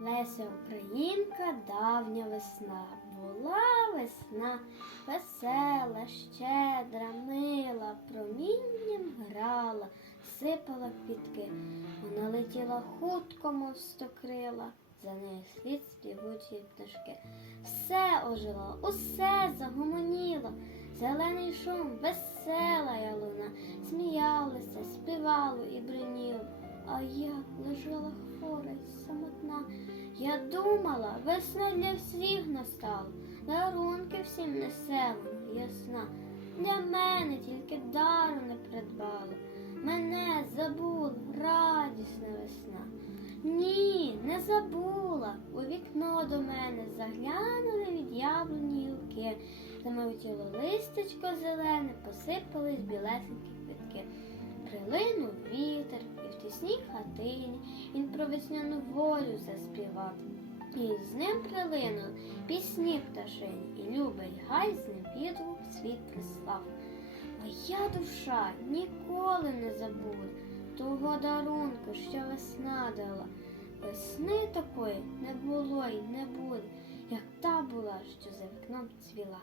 Леся Українка, давня весна. Була весна весела, щедра, мила, промінням грала, сипала квітки. Вона летіла хутко, мов стокрила, за нею слід співучі пташки. Все ожило, усе загомоніло, зелений шум, весела ялуна, сміялися, співало і бриніло. А я лежала хвора й самотна. Я думала, весна для всіх настала, дарунки всім несе вона ясна. Для мене тільки дару не придбала, мене забула радісна весна. Ні, не забула. У вікно до мене заглянули від яблуні гілки, замовтіло листечко зелене, посипались білесенькі квітки. Прилинув вітер, тісній хатині він про весняну волю заспівав. І з ним прилинули пісні пташині, і любий гай з ним відгук світ прислав. Моя душа ніколи не забуде того дарунку, що весна дала. Весни такої не було й не буде, як та була, що за вікном цвіла.